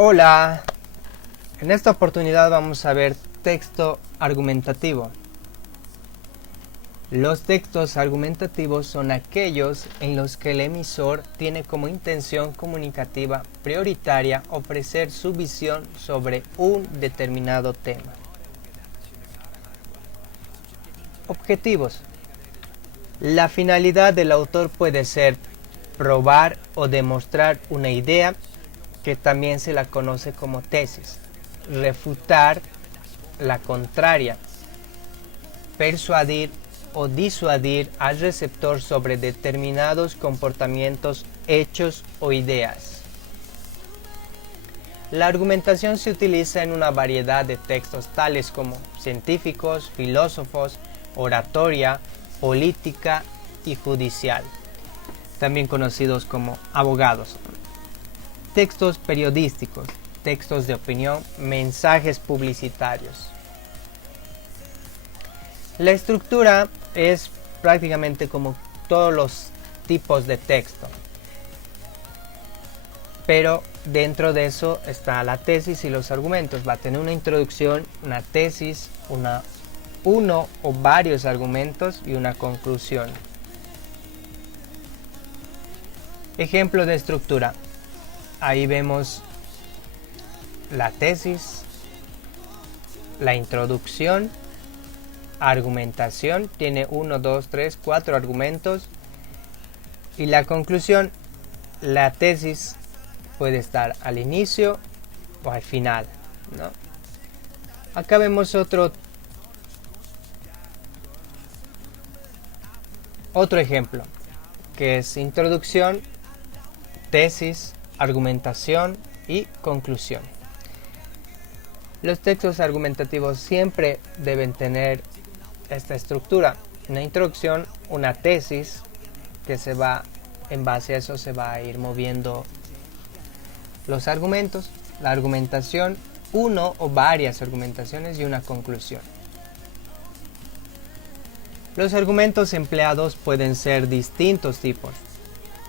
Hola, en esta oportunidad vamos a ver texto argumentativo. Los textos argumentativos son aquellos en los que el emisor tiene como intención comunicativa prioritaria ofrecer su visión sobre un determinado tema. Objetivos. La finalidad del autor puede ser probar o demostrar una idea, que también se la conoce como tesis, refutar la contraria, persuadir o disuadir al receptor sobre determinados comportamientos, hechos o ideas. La argumentación se utiliza en una variedad de textos tales como científicos, filósofos, oratoria, política y judicial, también conocidos como abogados. Textos periodísticos, textos de opinión, mensajes publicitarios. La estructura es prácticamente como todos los tipos de texto, pero dentro de eso está la tesis y los argumentos. Va a tener una introducción, una tesis, uno o varios argumentos y una conclusión. Ejemplo de estructura. Ahí vemos la tesis, la introducción, argumentación, tiene 1, 2, 3, 4 argumentos, y la conclusión. La tesis puede estar al inicio o al final, ¿no? Acá vemos otro ejemplo, que es introducción, tesis, argumentación y conclusión. Los textos argumentativos siempre deben tener esta estructura: una introducción, una tesis, que en base a eso se va a ir moviendo los argumentos, la argumentación, uno o varias argumentaciones y una conclusión. Los argumentos empleados pueden ser distintos tipos: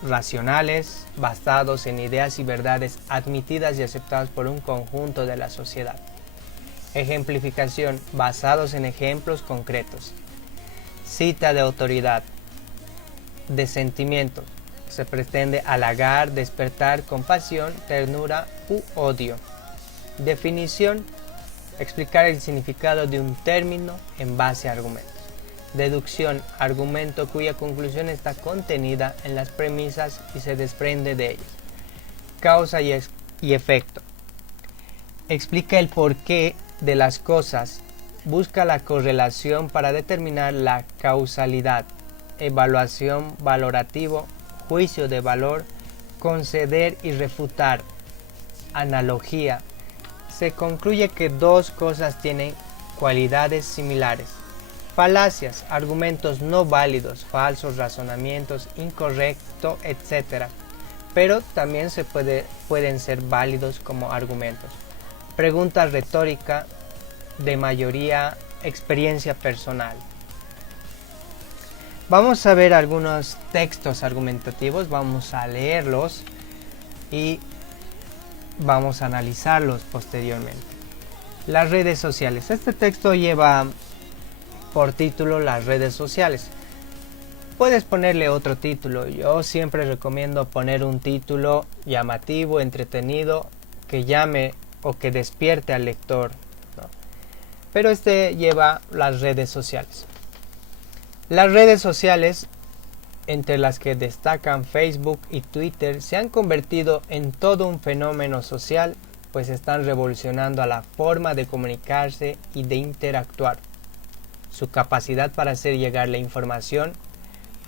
racionales, basados en ideas y verdades admitidas y aceptadas por un conjunto de la sociedad. Ejemplificación, basados en ejemplos concretos. Cita de autoridad. De sentimientos, se pretende halagar, despertar compasión, ternura u odio. Definición, explicar el significado de un término en base a argumentos. Deducción, argumento cuya conclusión está contenida en las premisas y se desprende de ellas. Causa y efecto, explica el porqué de las cosas, busca la correlación para determinar la causalidad. Evaluación, valorativo, juicio de valor, conceder y refutar. Analogía, se concluye que dos cosas tienen cualidades similares. Falacias, argumentos no válidos, falsos razonamientos, incorrecto, etc. Pero también pueden ser válidos como argumentos. Pregunta retórica, de mayoría, experiencia personal. Vamos a ver algunos textos argumentativos, vamos a leerlos y vamos a analizarlos posteriormente. Las redes sociales. Este texto lleva por título las redes sociales. Puedes ponerle otro título. Yo siempre recomiendo poner un título llamativo, entretenido, que llame o que despierte al lector, ¿no? Pero este lleva las redes sociales. Las redes sociales, entre las que destacan Facebook y Twitter, se han convertido en todo un fenómeno social, pues están revolucionando a la forma de comunicarse y de interactuar. Su capacidad para hacer llegar la información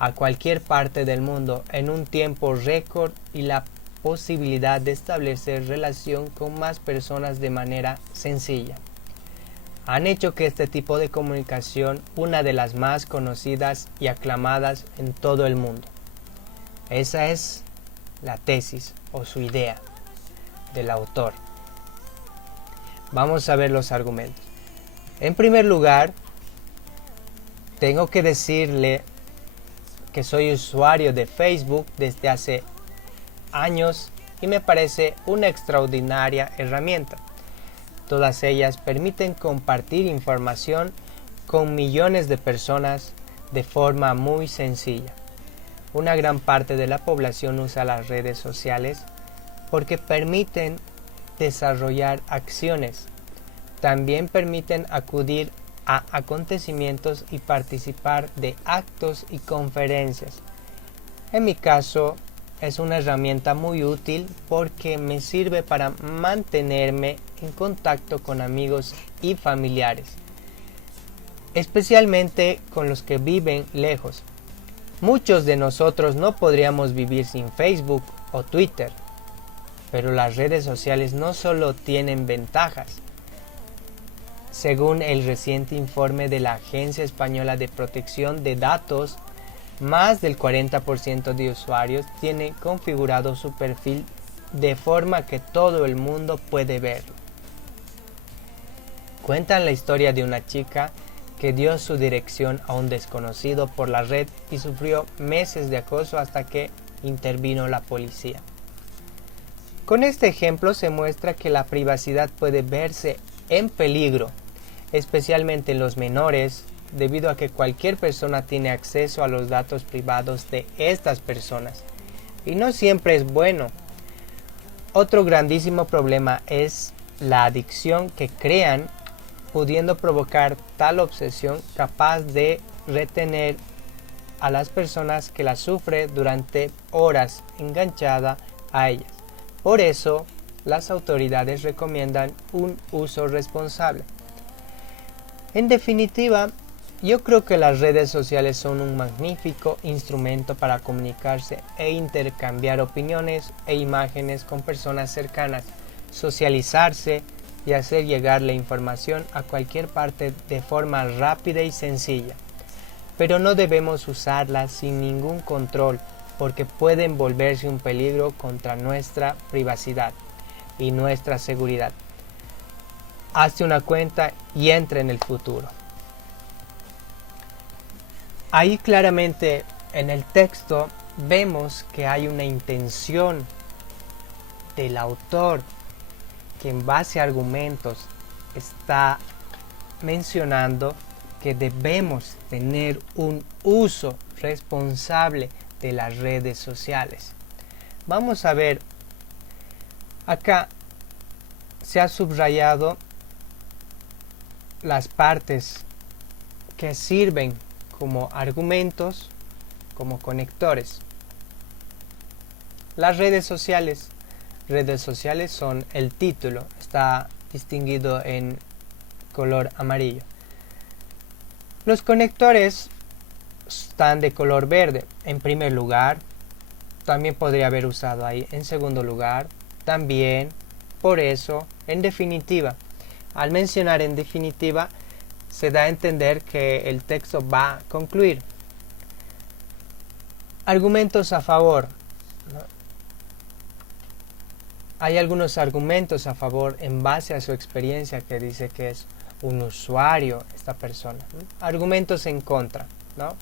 a cualquier parte del mundo en un tiempo récord y la posibilidad de establecer relación con más personas de manera sencilla han hecho que este tipo de comunicación una de las más conocidas y aclamadas en todo el mundo. Esa es la tesis o su idea del autor. Vamos a ver los argumentos. En primer lugar, tengo que decirle que soy usuario de Facebook desde hace años y me parece una extraordinaria herramienta. Todas ellas permiten compartir información con millones de personas de forma muy sencilla. Una gran parte de la población usa las redes sociales porque permiten desarrollar acciones. También permiten acudir a acontecimientos y participar de actos y conferencias. En mi caso, es una herramienta muy útil porque me sirve para mantenerme en contacto con amigos y familiares, especialmente con los que viven lejos. Muchos de nosotros no podríamos vivir sin Facebook o Twitter, pero las redes sociales no solo tienen ventajas. Según el reciente informe de la Agencia Española de Protección de Datos, más del 40% de usuarios tiene configurado su perfil de forma que todo el mundo puede verlo. Cuentan la historia de una chica que dio su dirección a un desconocido por la red y sufrió meses de acoso hasta que intervino la policía. Con este ejemplo se muestra que la privacidad puede verse en peligro, especialmente en los menores, debido a que cualquier persona tiene acceso a los datos privados de estas personas, y no siempre es bueno. Otro grandísimo problema es la adicción que crean, pudiendo provocar tal obsesión capaz de retener a las personas que la sufren durante horas enganchada a ellas. Por eso, las autoridades recomiendan un uso responsable. En definitiva, yo creo que las redes sociales son un magnífico instrumento para comunicarse e intercambiar opiniones e imágenes con personas cercanas, socializarse y hacer llegar la información a cualquier parte de forma rápida y sencilla. Pero no debemos usarlas sin ningún control porque pueden volverse un peligro contra nuestra privacidad y nuestra seguridad. Hazte una cuenta y entra en el futuro. Ahí claramente en el texto vemos que hay una intención del autor que en base a argumentos está mencionando que debemos tener un uso responsable de las redes sociales. Vamos a ver, acá se ha subrayado las partes que sirven como argumentos, como conectores. Las redes sociales son el título, está distinguido en color amarillo. Los conectores están de color verde. En primer lugar, también podría haber usado ahí. En segundo lugar, también, por eso, en definitiva. Al mencionar en definitiva, se da a entender que el texto va a concluir. Argumentos a favor. Hay algunos argumentos a favor en base a su experiencia que dice que es un usuario esta persona. Argumentos en contra, ¿no?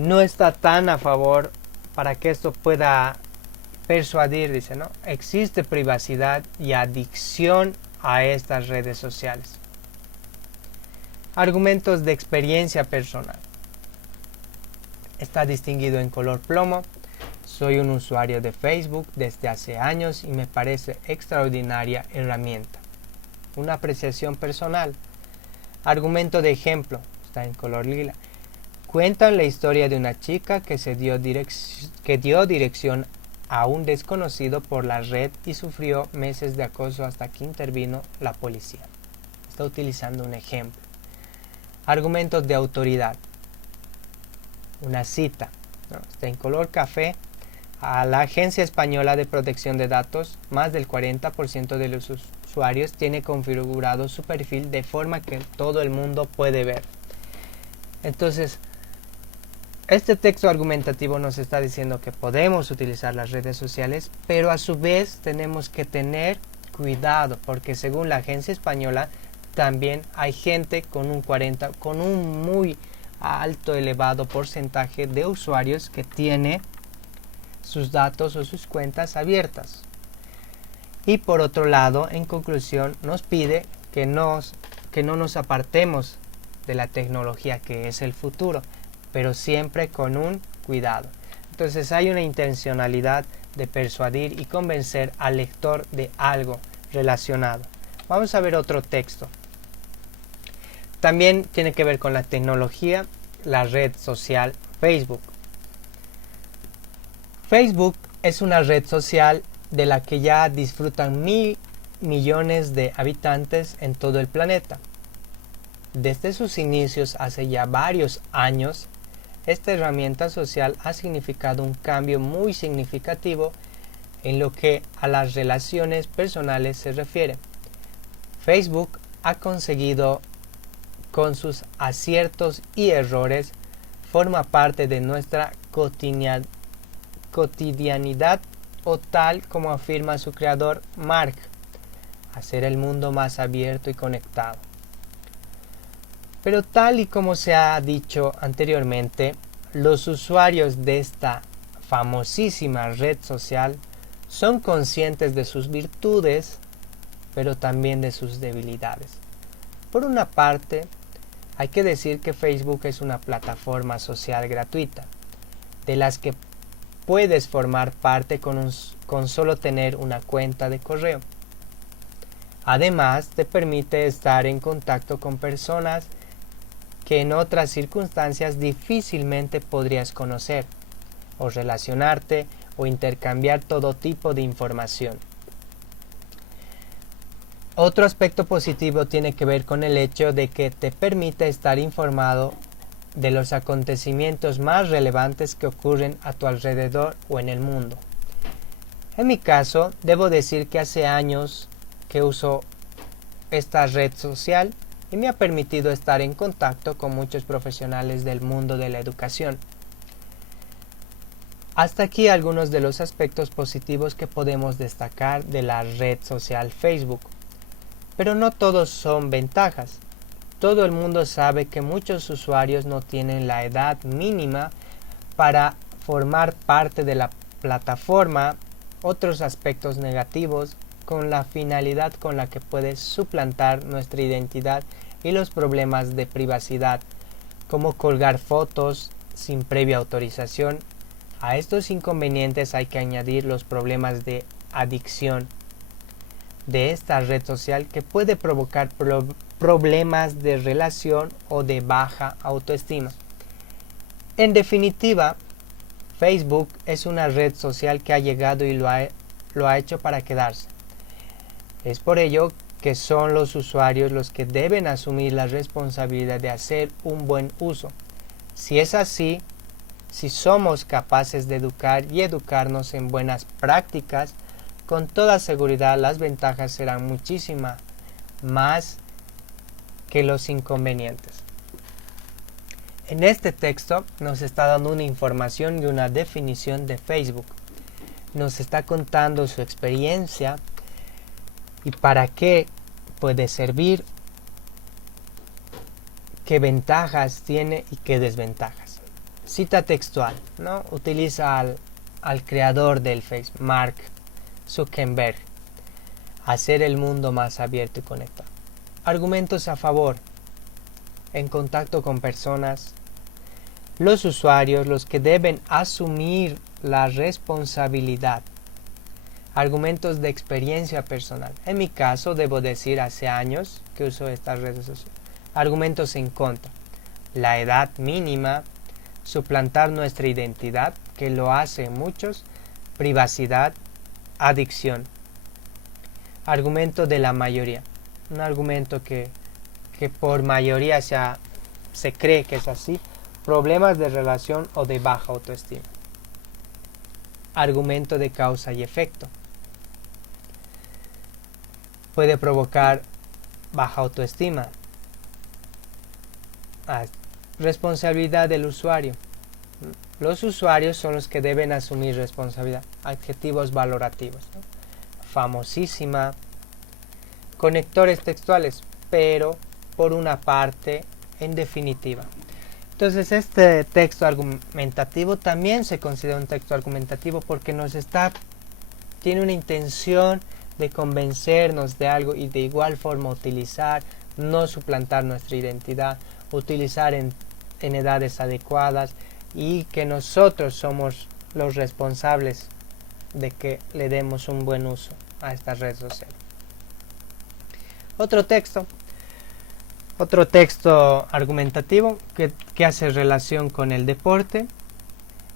No está tan a favor para que esto pueda persuadir, dice, ¿no? Existe privacidad y adicción a estas redes sociales. Argumentos de experiencia personal. Está distinguido en color plomo. Soy un usuario de Facebook desde hace años y me parece extraordinaria herramienta. Una apreciación personal. Argumento de ejemplo. Está en color lila. Cuentan la historia de una chica que dio dirección a un desconocido por la red y sufrió meses de acoso hasta que intervino la policía. Está utilizando un ejemplo. Argumentos de autoridad. Una cita, ¿no? Está en color café. A la Agencia Española de Protección de Datos, más del 40% de los usuarios tiene configurado su perfil de forma que todo el mundo puede ver. Entonces, este texto argumentativo nos está diciendo que podemos utilizar las redes sociales, pero a su vez tenemos que tener cuidado, porque según la Agencia Española, también hay gente con un muy alto, elevado porcentaje de usuarios que tiene sus datos o sus cuentas abiertas. Y por otro lado, en conclusión, nos pide que no nos apartemos de la tecnología, que es el futuro, pero siempre con un cuidado. Entonces hay una intencionalidad de persuadir y convencer al lector de algo relacionado. Vamos a ver otro texto. También tiene que ver con la tecnología, la red social Facebook. Facebook es una red social de la que ya disfrutan 1.000 millones de habitantes en todo el planeta. Desde sus inicios hace ya varios años, esta herramienta social ha significado un cambio muy significativo en lo que a las relaciones personales se refiere. Facebook ha conseguido, con sus aciertos y errores, forma parte de nuestra cotidianidad, o tal como afirma su creador Mark, hacer el mundo más abierto y conectado. Pero tal y como se ha dicho anteriormente, los usuarios de esta famosísima red social son conscientes de sus virtudes, pero también de sus debilidades. Por una parte, hay que decir que Facebook es una plataforma social gratuita, de las que puedes formar parte con solo tener una cuenta de correo. Además, te permite estar en contacto con personas que en otras circunstancias difícilmente podrías conocer, o relacionarte o intercambiar todo tipo de información. Otro aspecto positivo tiene que ver con el hecho de que te permite estar informado de los acontecimientos más relevantes que ocurren a tu alrededor o en el mundo. En mi caso, debo decir que hace años que uso esta red social y me ha permitido estar en contacto con muchos profesionales del mundo de la educación. Hasta aquí algunos de los aspectos positivos que podemos destacar de la red social Facebook. Pero no todos son ventajas. Todo el mundo sabe que muchos usuarios no tienen la edad mínima para formar parte de la plataforma. Otros aspectos negativos con la finalidad con la que puede suplantar nuestra identidad y los problemas de privacidad, como colgar fotos sin previa autorización. A estos inconvenientes hay que añadir los problemas de adicción de esta red social, que puede provocar problemas de relación o de baja autoestima. En definitiva, Facebook es una red social que ha llegado y lo ha hecho para quedarse. Es por ello que son los usuarios los que deben asumir la responsabilidad de hacer un buen uso. Si es así, si somos capaces de educar y educarnos en buenas prácticas, con toda seguridad las ventajas serán muchísimas más que los inconvenientes. En este texto nos está dando una información y una definición de Facebook. Nos está contando su experiencia y para qué puede servir, qué ventajas tiene y qué desventajas. Cita textual, ¿no? Utiliza al creador del Facebook, Mark Zuckerberg, hacer el mundo más abierto y conectado. Argumentos a favor: en contacto con personas, los usuarios los que deben asumir la responsabilidad. Argumentos de experiencia personal. En mi caso, debo decir, hace años que uso estas redes sociales. Argumentos en contra: la edad mínima, suplantar nuestra identidad, que lo hace muchos, privacidad, adicción. Argumento de la mayoría. Un argumento que por mayoría se cree que es así: problemas de relación o de baja autoestima. Argumento de causa y efecto. Puede provocar baja autoestima. Responsabilidad del usuario. Los usuarios son los que deben asumir responsabilidad. Adjetivos valorativos, ¿no? Famosísima. Conectores textuales, pero por una parte, en definitiva. Entonces este texto argumentativo también se considera un texto argumentativo porque tiene una intención de convencernos de algo y de igual forma utilizar, no suplantar nuestra identidad, utilizar en edades adecuadas y que nosotros somos los responsables de que le demos un buen uso a esta red social. Otro texto argumentativo que hace relación con el deporte.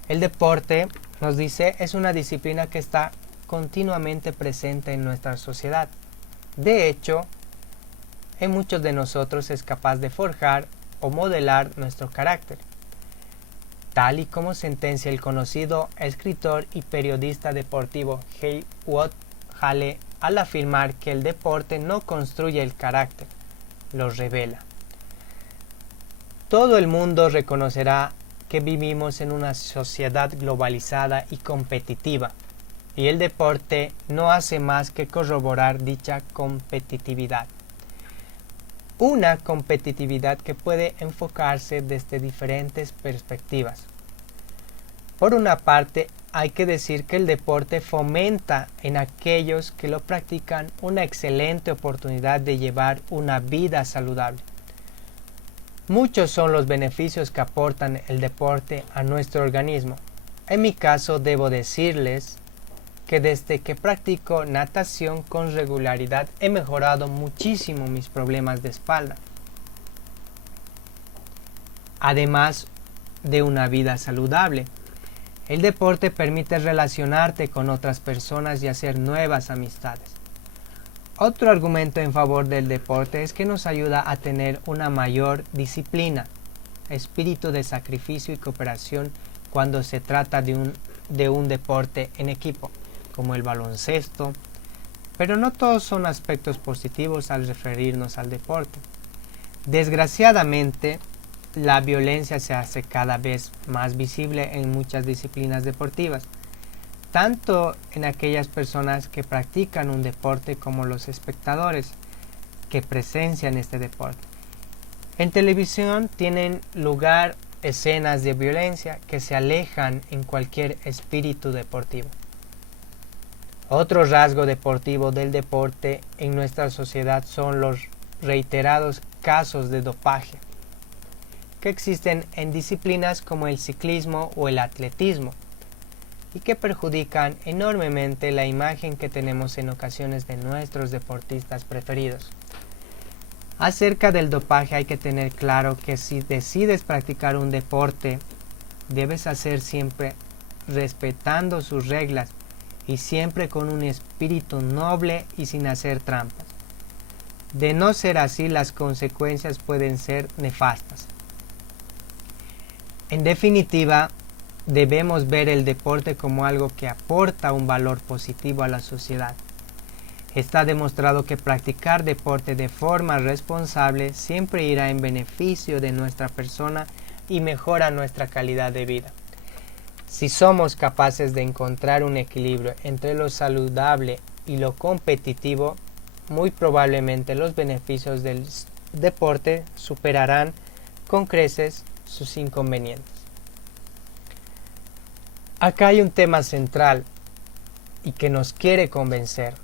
El deporte, nos dice, es una disciplina que está continuamente presente en nuestra sociedad. De hecho, en muchos de nosotros es capaz de forjar o modelar nuestro carácter, tal y como sentencia el conocido escritor y periodista deportivo Heywood Hale al afirmar que el deporte no construye el carácter, lo revela. Todo el mundo reconocerá que vivimos en una sociedad globalizada y competitiva, y el deporte no hace más que corroborar dicha competitividad. Una competitividad que puede enfocarse desde diferentes perspectivas. Por una parte, hay que decir que el deporte fomenta en aquellos que lo practican una excelente oportunidad de llevar una vida saludable. Muchos son los beneficios que aportan el deporte a nuestro organismo. En mi caso, debo decirles que desde que practico natación con regularidad he mejorado muchísimo mis problemas de espalda. Además de una vida saludable, el deporte permite relacionarte con otras personas y hacer nuevas amistades. Otro argumento en favor del deporte es que nos ayuda a tener una mayor disciplina, espíritu de sacrificio y cooperación cuando se trata de un deporte en equipo, como el baloncesto, pero no todos son aspectos positivos al referirnos al deporte. Desgraciadamente, la violencia se hace cada vez más visible en muchas disciplinas deportivas, tanto en aquellas personas que practican un deporte como los espectadores que presencian este deporte. En televisión tienen lugar escenas de violencia que se alejan en cualquier espíritu deportivo. Otro rasgo deportivo del deporte en nuestra sociedad son los reiterados casos de dopaje que existen en disciplinas como el ciclismo o el atletismo y que perjudican enormemente la imagen que tenemos en ocasiones de nuestros deportistas preferidos. Acerca del dopaje hay que tener claro que si decides practicar un deporte, debes hacer siempre respetando sus reglas y siempre con un espíritu noble y sin hacer trampas. De no ser así, las consecuencias pueden ser nefastas. En definitiva, debemos ver el deporte como algo que aporta un valor positivo a la sociedad. Está demostrado que practicar deporte de forma responsable siempre irá en beneficio de nuestra persona y mejora nuestra calidad de vida. Si somos capaces de encontrar un equilibrio entre lo saludable y lo competitivo, muy probablemente los beneficios del deporte superarán con creces sus inconvenientes. Acá hay un tema central y que nos quiere convencer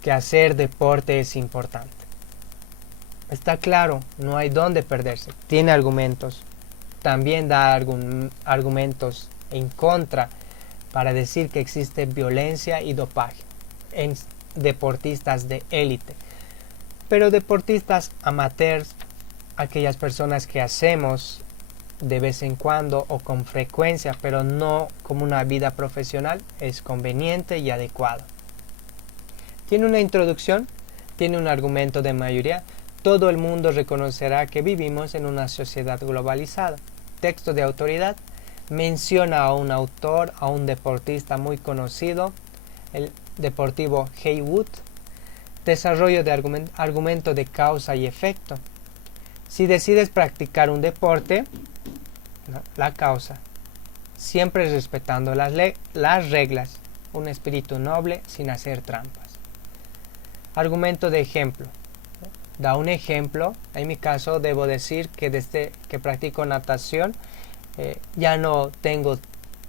que hacer deporte es importante. Está claro, no hay dónde perderse. Tiene argumentos. También da argumentos en contra para decir que existe violencia y dopaje en deportistas de élite. Pero deportistas amateurs, aquellas personas que hacemos de vez en cuando o con frecuencia, pero no como una vida profesional, es conveniente y adecuado. Tiene una introducción, tiene un argumento de mayoría. Todo el mundo reconocerá que vivimos en una sociedad globalizada. Texto de autoridad. Menciona a un autor, a un deportista muy conocido, el deportivo Heywood. Desarrollo de argumento de causa y efecto. Si decides practicar un deporte, la causa, siempre respetando las reglas, un espíritu noble sin hacer trampas. Argumento de ejemplo. Da un ejemplo. En mi caso debo decir que desde que practico natación ya no tengo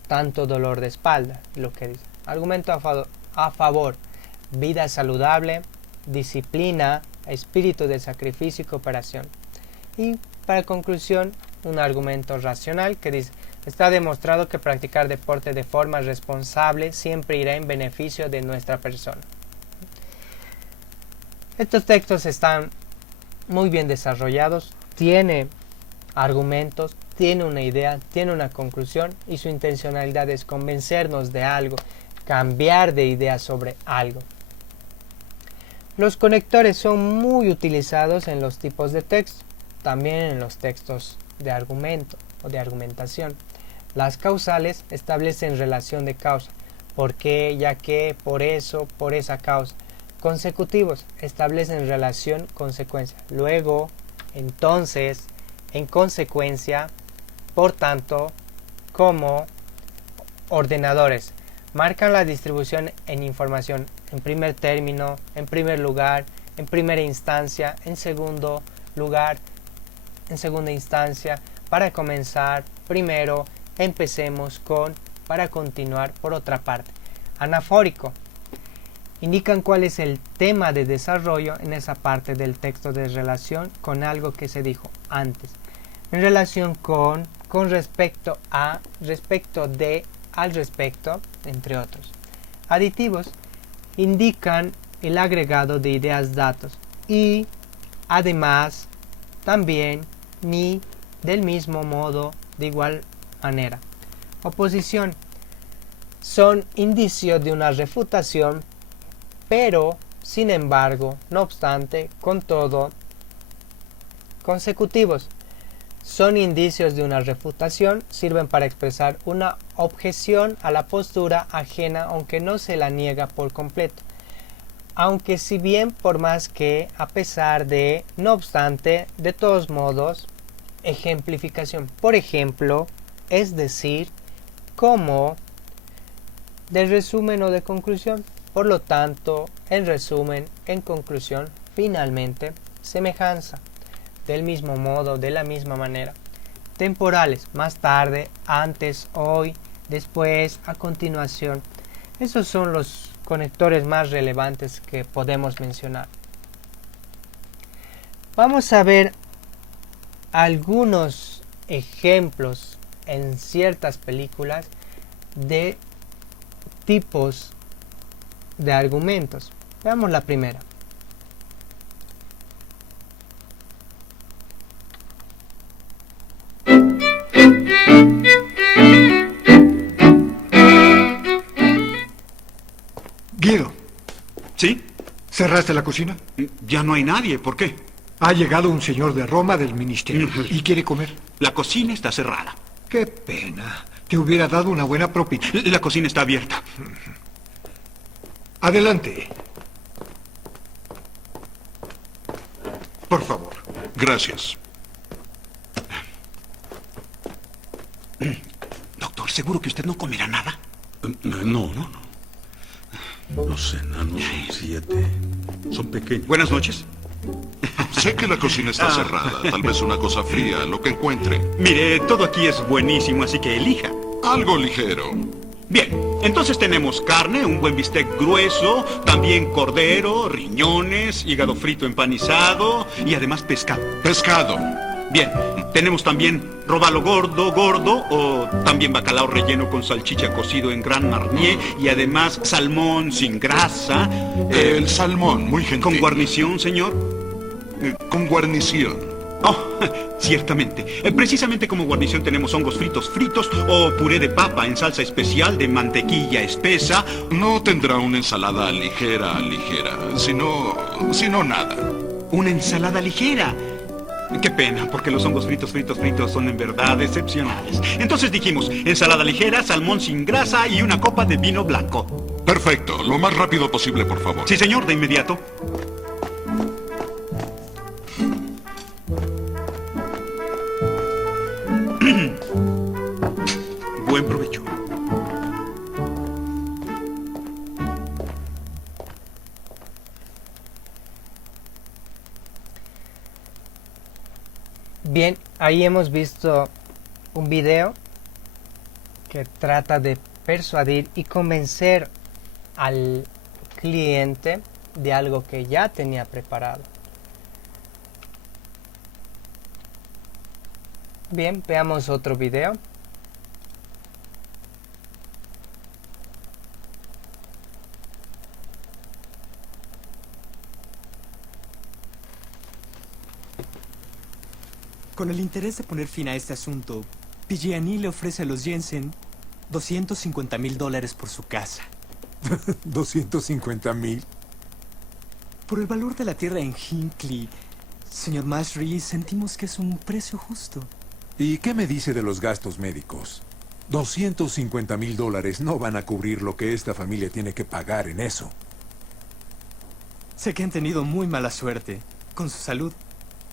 tanto dolor de espalda, lo que dice. Argumento a favor, vida saludable, disciplina, espíritu de sacrificio y cooperación. Y para conclusión, un argumento racional que dice, está demostrado que practicar deporte de forma responsable siempre irá en beneficio de nuestra persona. Estos textos están muy bien desarrollados, tiene argumentos, tiene una idea, tiene una conclusión y su intencionalidad es convencernos de algo, cambiar de idea sobre algo. Los conectores son muy utilizados en los tipos de texto, también en los textos de argumento o de argumentación. Las causales establecen relación de causa, por qué, ya que, por eso, por esa causa. Consecutivos establecen relación consecuencia, luego, entonces, en consecuencia, por tanto, como. Ordenadores marcan la distribución en información en primer término, en primer lugar, en primera instancia, en segundo lugar, en segunda instancia, para comenzar, primero, empecemos con, para continuar, por otra parte. Anafórico indican cuál es el tema de desarrollo en esa parte del texto de relación con algo que se dijo antes. En relación con respecto a, respecto de, al respecto, entre otros. Aditivos indican el agregado de ideas, datos y, además, también, ni, del mismo modo, de igual manera. Oposición son indicios de una refutación, pero, sin embargo, no obstante, con todo. Consecutivos son indicios de una refutación, sirven para expresar una objeción a la postura ajena aunque no se la niega por completo. Aunque si bien por más que, a pesar de, no obstante, de todos modos, ejemplificación. Por ejemplo, es decir, como, de resumen o de conclusión. Por lo tanto, en resumen, en conclusión, finalmente, semejanza. Del mismo modo, de la misma manera. Temporales, más tarde, antes, hoy, después, a continuación. Esos son los conectores más relevantes que podemos mencionar. Vamos a ver algunos ejemplos en ciertas películas de tipos de argumentos. Veamos la primera. Guido, ¿Sí? ¿cerraste la cocina? Ya no hay nadie. ¿Por qué? Ha llegado un señor de Roma del ministerio y quiere comer. La cocina está cerrada. Qué pena. Te hubiera dado una buena propina. La cocina está abierta. Adelante. Por favor. Gracias. Doctor, ¿seguro que usted no comerá nada? No. Los enanos son 7. Son pequeños. Buenas noches. Sé que la cocina está cerrada. Tal vez una cosa fría, lo que encuentre. Mire, todo aquí es buenísimo, así que elija. Algo ligero. Bien, entonces tenemos carne, un buen bistec grueso, también cordero, riñones, hígado frito empanizado y además pescado. Pescado. Bien, tenemos también robalo gordo o también bacalao relleno con salchicha cocido en Grand Marnier y además salmón sin grasa. El salmón, muy gentil. ¿Con guarnición, señor? Con guarnición. Oh, ciertamente. Precisamente como guarnición tenemos hongos fritos o puré de papa en salsa especial de mantequilla espesa. No tendrá una ensalada ligera, sino nada. Una ensalada ligera. Qué pena, porque los hongos fritos son en verdad excepcionales. Entonces dijimos, ensalada ligera, salmón sin grasa y una copa de vino blanco. Perfecto, lo más rápido posible, por favor. Sí, señor, de inmediato. Buen provecho. Ahí hemos visto un video que trata de persuadir y convencer al cliente de algo que ya tenía preparado. Bien, veamos otro video. Con el interés de poner fin a este asunto, PG&E le ofrece a los Jensen $250,000 por su casa. ¿250,000? Por el valor de la tierra en Hinckley, señor Mashry, sentimos que es un precio justo. ¿Y qué me dice de los gastos médicos? $250,000 no van a cubrir lo que esta familia tiene que pagar en eso. Sé que han tenido muy mala suerte con su salud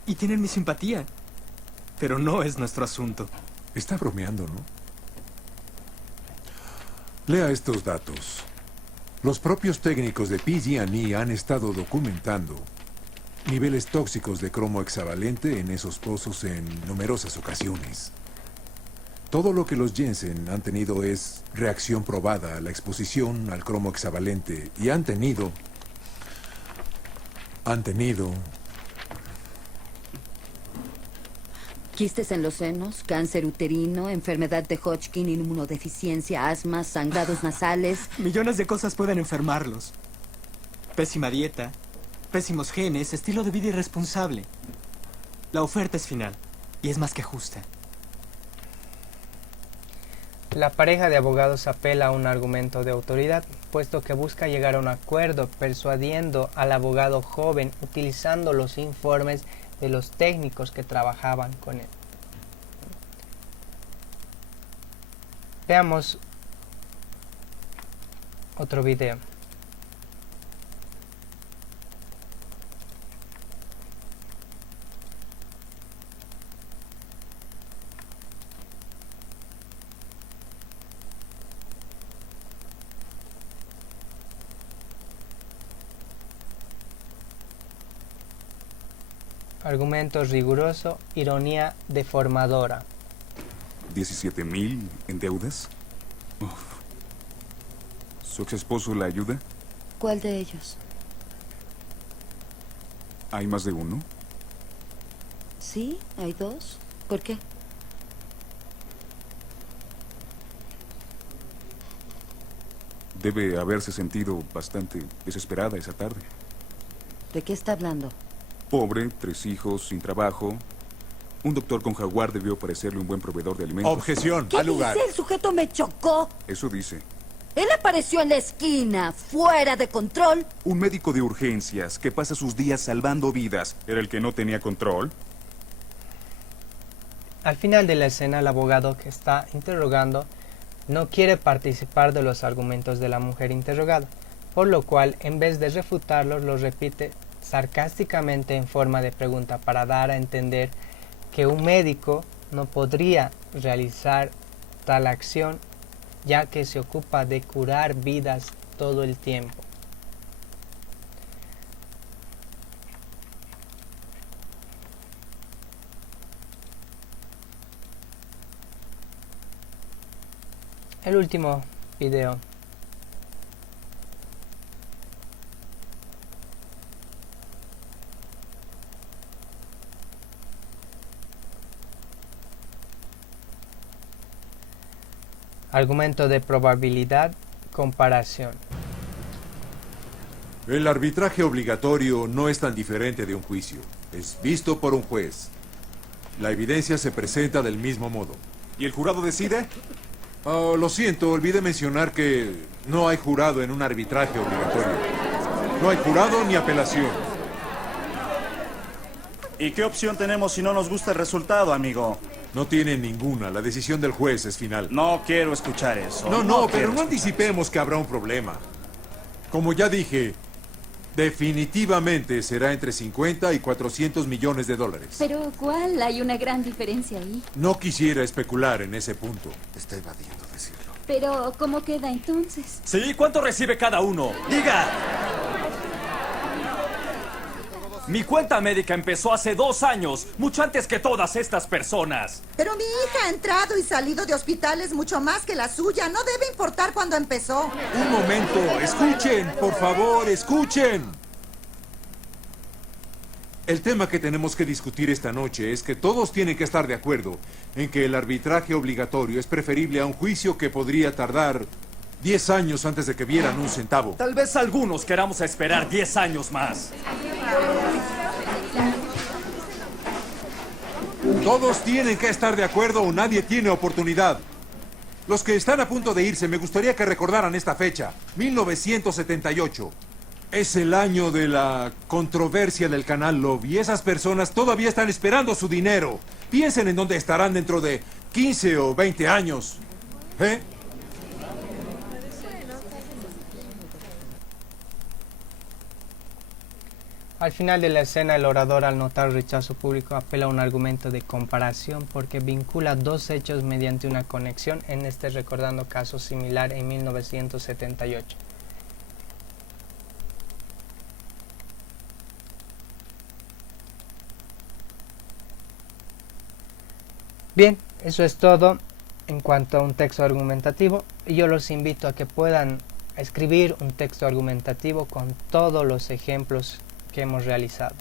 y tienen mi simpatía, pero no es nuestro asunto. Está bromeando, ¿no? Lea estos datos. Los propios técnicos de PG&E han estado documentando niveles tóxicos de cromo hexavalente en esos pozos en numerosas ocasiones. Todo lo que los Jensen han tenido es reacción probada a la exposición al cromo hexavalente y han tenido quistes en los senos, cáncer uterino, enfermedad de Hodgkin, inmunodeficiencia, asma, sangrados nasales. Millones de cosas pueden enfermarlos. Pésima dieta, pésimos genes, estilo de vida irresponsable. La oferta es final y es más que justa. La pareja de abogados apela a un argumento de autoridad, puesto que busca llegar a un acuerdo persuadiendo al abogado joven utilizando los informes de los técnicos que trabajaban con él. Veamos otro video. Argumento riguroso, ironía deformadora. 17,000 en deudas. Uf. ¿Su ex esposo la ayuda? ¿Cuál de ellos? ¿Hay más de uno? Sí, hay dos. ¿Por qué? Debe haberse sentido bastante desesperada esa tarde. ¿De qué está hablando? Pobre, 3 hijos, sin trabajo. Un doctor con jaguar debió parecerle un buen proveedor de alimentos. objeción ¿Qué al lugar. dice? El sujeto me chocó. Eso dice. Él apareció en la esquina, fuera de control. Un médico de urgencias que pasa sus días salvando vidas. ¿Era el que no tenía control? Al final de la escena, el abogado que está interrogando no quiere participar de los argumentos de la mujer interrogada, por lo cual, en vez de refutarlos, los repite sarcásticamente en forma de pregunta para dar a entender que un médico no podría realizar tal acción, ya que se ocupa de curar vidas todo el tiempo. El último video. Argumento de probabilidad, comparación. El arbitraje obligatorio no es tan diferente de un juicio. Es visto por un juez. La evidencia se presenta del mismo modo. ¿Y el jurado decide? Lo siento, olvidé mencionar que no hay jurado en un arbitraje obligatorio. No hay jurado ni apelación. ¿Y qué opción tenemos si no nos gusta el resultado, amigo? No tienen ninguna. La decisión del juez es final. No quiero escuchar eso. No, pero quiero no escuchar anticipemos que habrá un problema. Como ya dije, definitivamente será entre 50 y 400 millones de dólares. Pero ¿cuál? Hay una gran diferencia ahí. No quisiera especular en ese punto. Está evadiendo decirlo. Pero ¿cómo queda entonces? Sí, ¿cuánto recibe cada uno? ¡Diga! Mi cuenta médica empezó hace 2 años, mucho antes que todas estas personas. Pero mi hija ha entrado y salido de hospitales mucho más que la suya. No debe importar cuándo empezó. Un momento, escuchen, por favor, escuchen. El tema que tenemos que discutir esta noche es que todos tienen que estar de acuerdo en que el arbitraje obligatorio es preferible a un juicio que podría tardar 10 años antes de que vieran un centavo. Tal vez algunos queramos esperar 10 años más. Todos tienen que estar de acuerdo o nadie tiene oportunidad. Los que están a punto de irse, me gustaría que recordaran esta fecha, 1978. Es el año de la controversia del canal Love y esas personas todavía están esperando su dinero. Piensen en dónde estarán dentro de 15 o 20 años. ¿Eh? Al final de la escena, el orador, al notar rechazo público, apela a un argumento de comparación porque vincula 2 hechos mediante una conexión, en este recordando caso similar en 1978. Bien, eso es todo en cuanto a un texto argumentativo. Yo los invito a que puedan escribir un texto argumentativo con todos los ejemplos que hemos realizado.